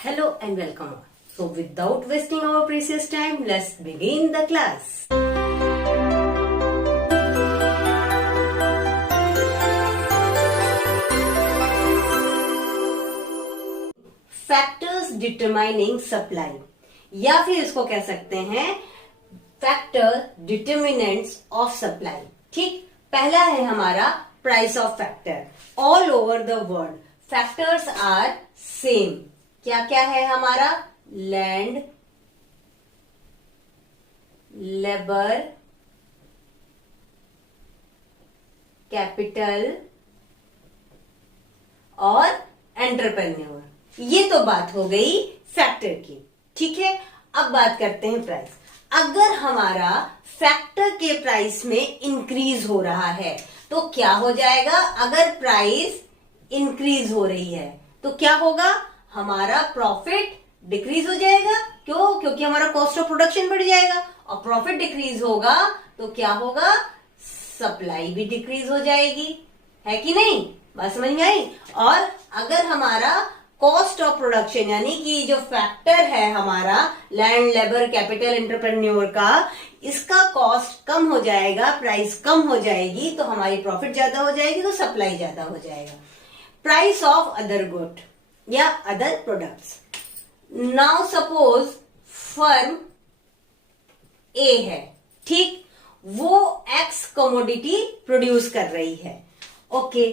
Hello and welcome all. So without wasting our precious time, let's begin the class. Factors determining supply या फिर इसको कह सकते हैं फैक्टर डिटर्मिनेंट्स ऑफ सप्लाई. ठीक, पहला है हमारा price of factor. All over the world factors are same. क्या क्या है हमारा? लैंड, लेबर, कैपिटल और एंटरप्रेन्योर. ये तो बात हो गई फैक्टर की. ठीक है, अब बात करते हैं प्राइस. अगर हमारा फैक्टर के प्राइस में इंक्रीज हो रहा है तो क्या हो जाएगा? अगर प्राइस इंक्रीज हो रही है तो क्या होगा? हमारा प्रॉफिट डिक्रीज हो जाएगा. क्यों? क्योंकि हमारा कॉस्ट ऑफ प्रोडक्शन बढ़ जाएगा. और प्रॉफिट डिक्रीज होगा तो क्या होगा? सप्लाई भी डिक्रीज हो जाएगी. है कि नहीं? बात समझ में आई? और अगर हमारा कॉस्ट ऑफ प्रोडक्शन यानी कि जो फैक्टर है हमारा लैंड, लेबर, कैपिटल, एंटरप्रेन्योर का, इसका कॉस्ट कम हो जाएगा, प्राइस कम हो जाएगी तो हमारी प्रॉफिट ज्यादा हो जाएगी, तो सप्लाई ज्यादा हो जाएगा. प्राइस ऑफ अदर गुड या other products. Now suppose firm A है, ठीक, वो एक्स कमोडिटी प्रोड्यूस कर रही है. ओके,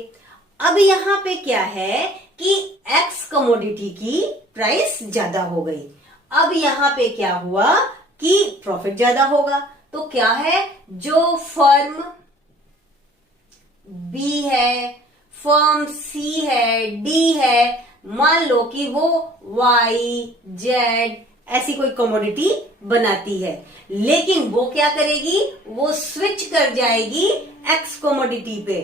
अब यहां पे क्या है कि एक्स कमोडिटी की प्राइस ज्यादा हो गई. अब यहां पे क्या हुआ कि प्रॉफिट ज्यादा होगा. तो क्या है, जो फर्म बी है, फर्म सी है, डी है, मान लो कि वो वाई, जेड ऐसी कोई कमोडिटी बनाती है, लेकिन वो क्या करेगी? वो स्विच कर जाएगी एक्स कमोडिटी पे.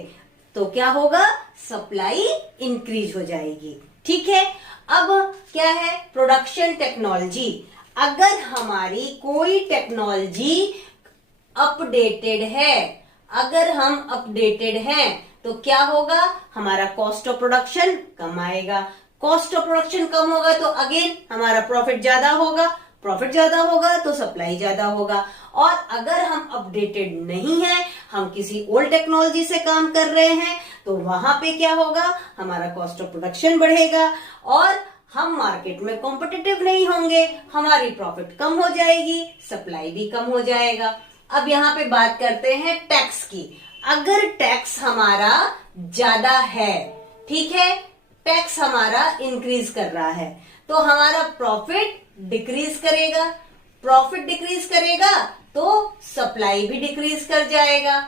तो क्या होगा? सप्लाई इंक्रीज हो जाएगी. ठीक है, अब क्या है? Production technology. अगर हमारी कोई टेक्नोलॉजी अपडेटेड है, अगर हम अपडेटेड हैं तो क्या होगा? हमारा कॉस्ट ऑफ प्रोडक्शन कम आएगा. कॉस्ट ऑफ प्रोडक्शन कम होगा तो अगेन हमारा प्रॉफिट ज्यादा होगा. प्रॉफिट ज्यादा होगा तो सप्लाई ज्यादा होगा. और अगर हम अपडेटेड नहीं है, हम किसी ओल्ड टेक्नोलॉजी से काम कर रहे हैं, तो वहां पे क्या होगा? हमारा कॉस्ट ऑफ प्रोडक्शन बढ़ेगा और हम मार्केट में कॉम्पिटिटिव नहीं होंगे, हमारी प्रॉफिट कम हो जाएगी, सप्लाई भी कम हो जाएगा. अब यहाँ पे बात करते हैं टैक्स की. अगर टैक्स हमारा ज्यादा है, ठीक है, टैक्स हमारा इंक्रीज कर रहा है, तो हमारा प्रॉफिट डिक्रीज करेगा. प्रॉफिट डिक्रीज करेगा तो सप्लाई भी डिक्रीज कर जाएगा.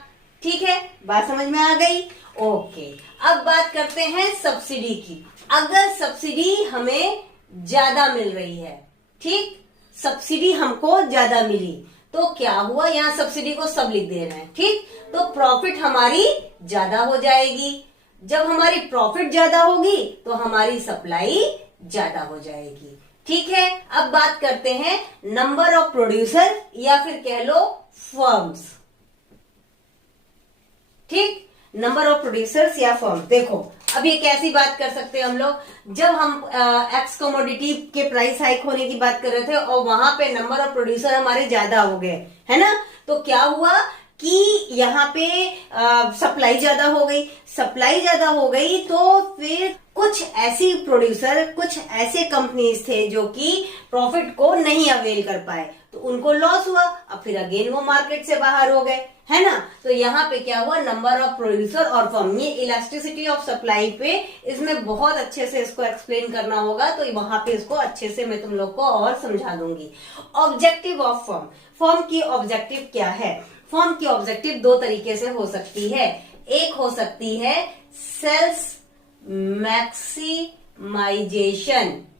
ठीक है, बात समझ में आ गई? ओके, अब बात करते हैं सब्सिडी की. अगर सब्सिडी हमें ज्यादा मिल रही है, ठीक, सब्सिडी हमको ज्यादा मिली, तो क्या हुआ? यहाँ सब्सिडी को सब लिख दे रहे हैं, ठीक, तो प्रॉफिट हमारी ज्यादा हो जाएगी. जब हमारी प्रॉफिट ज्यादा होगी तो हमारी सप्लाई ज्यादा हो जाएगी. ठीक है, अब बात करते हैं नंबर ऑफ प्रोड्यूसर या फिर कह लो फर्म्स. ठीक, नंबर ऑफ प्रोड्यूसर्स या फर्म. देखो, अब ये कैसी बात कर सकते हैं हम लोग? जब हम एक्स कमोडिटी के प्राइस हाइक होने की बात कर रहे थे और वहां पे नंबर ऑफ प्रोड्यूसर हमारे ज्यादा हो गए, है ना, तो क्या हुआ कि यहाँ पे सप्लाई ज्यादा हो गई. सप्लाई ज्यादा हो गई तो फिर कुछ ऐसी प्रोड्यूसर, कुछ ऐसे कंपनीज थे जो कि प्रॉफिट को नहीं अवेल कर पाए, तो उनको लॉस हुआ. अब फिर अगेन वो मार्केट से बाहर हो गए, है ना. तो यहाँ पे क्या हुआ? नंबर ऑफ प्रोड्यूसर और फर्म. ये इलास्टिसिटी ऑफ सप्लाई पे, इसमें बहुत अच्छे से इसको एक्सप्लेन करना होगा, तो वहां पे इसको अच्छे से मैं तुम लोग को और समझा दूंगी. Objective of firm. फर्म की ऑब्जेक्टिव क्या है? फर्म की ऑब्जेक्टिव दो तरीके से हो सकती है. एक हो सकती है सेल्स मैक्सिमाइजेशन.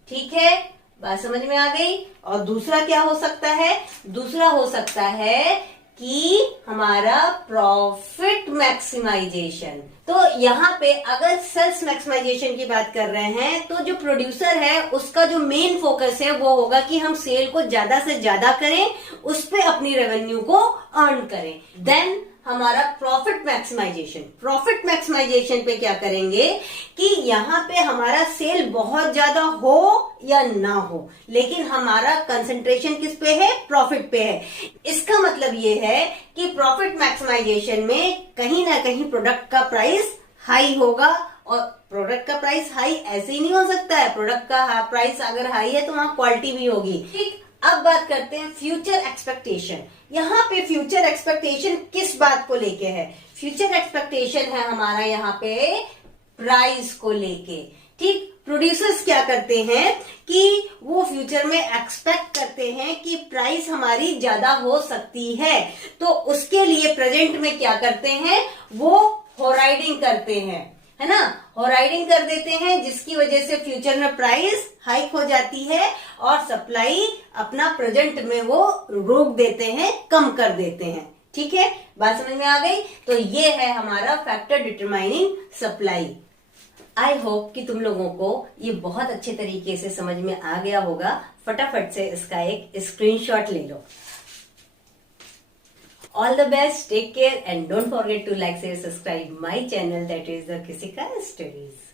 ठीक है, बात समझ में आ गई? और दूसरा क्या हो सकता है? दूसरा हो सकता है कि हमारा प्रॉफिट मैक्सिमाइजेशन. तो यहाँ पे अगर सेल्स मैक्सिमाइजेशन की बात कर रहे हैं तो जो प्रोड्यूसर है उसका जो मेन फोकस है वो होगा कि हम सेल को ज्यादा से ज्यादा करें, उस पे अपनी रेवेन्यू को अर्न करें. देन हमारा प्रॉफिट मैक्सिमाइजेशन. प्रॉफिट मैक्सिमाइजेशन पे क्या करेंगे कि यहाँ पे हमारा सेल बहुत ज्यादा हो या ना हो, लेकिन हमारा कंसंट्रेशन किस पे है, प्रॉफिट पे है। इसका मतलब ये है कि प्रॉफिट मैक्सिमाइजेशन में कहीं ना कहीं प्रोडक्ट का प्राइस हाई होगा, और प्रोडक्ट का प्राइस हाई ऐसे ही नहीं हो सकता है, प्रोडक्ट का प्राइस अगर हाई है तो वहां क्वालिटी भी होगी। ठीक, अब बात करते हैं फ्यूचर एक्सपेक्टेशन। यहाँ पे फ्यूचर एक्सपेक्टेशन किस बात को लेके है, फ्यूचर एक्सपेक्टेशन है हमारा यहाँ पे प्राइस को लेके। ठीक, प्रोड्यूसर्स क्या करते हैं कि वो फ्यूचर में एक्सपेक्ट करते हैं कि प्राइस हमारी ज्यादा हो सकती है, तो उसके लिए प्रेजेंट में क्या करते हैं, वो होराइडिंग करते हैं, है ना, होराइडिंग कर देते हैं, जिसकी वजह से फ्यूचर में प्राइस हाइक हो जाती है और सप्लाई अपना प्रेजेंट में वो रोक देते हैं, कम कर देते हैं। ठीक है, बात समझ में आ गई। तो ये है हमारा factor determining supply. I hope कि तुम लोगों को ये बहुत अच्छे तरीके से समझ में आ गया होगा। फटाफट से इसका एक स्क्रीनशॉट ले लो। All the best, take care and don't forget to like, share, subscribe my channel, that is the Kisika Studies.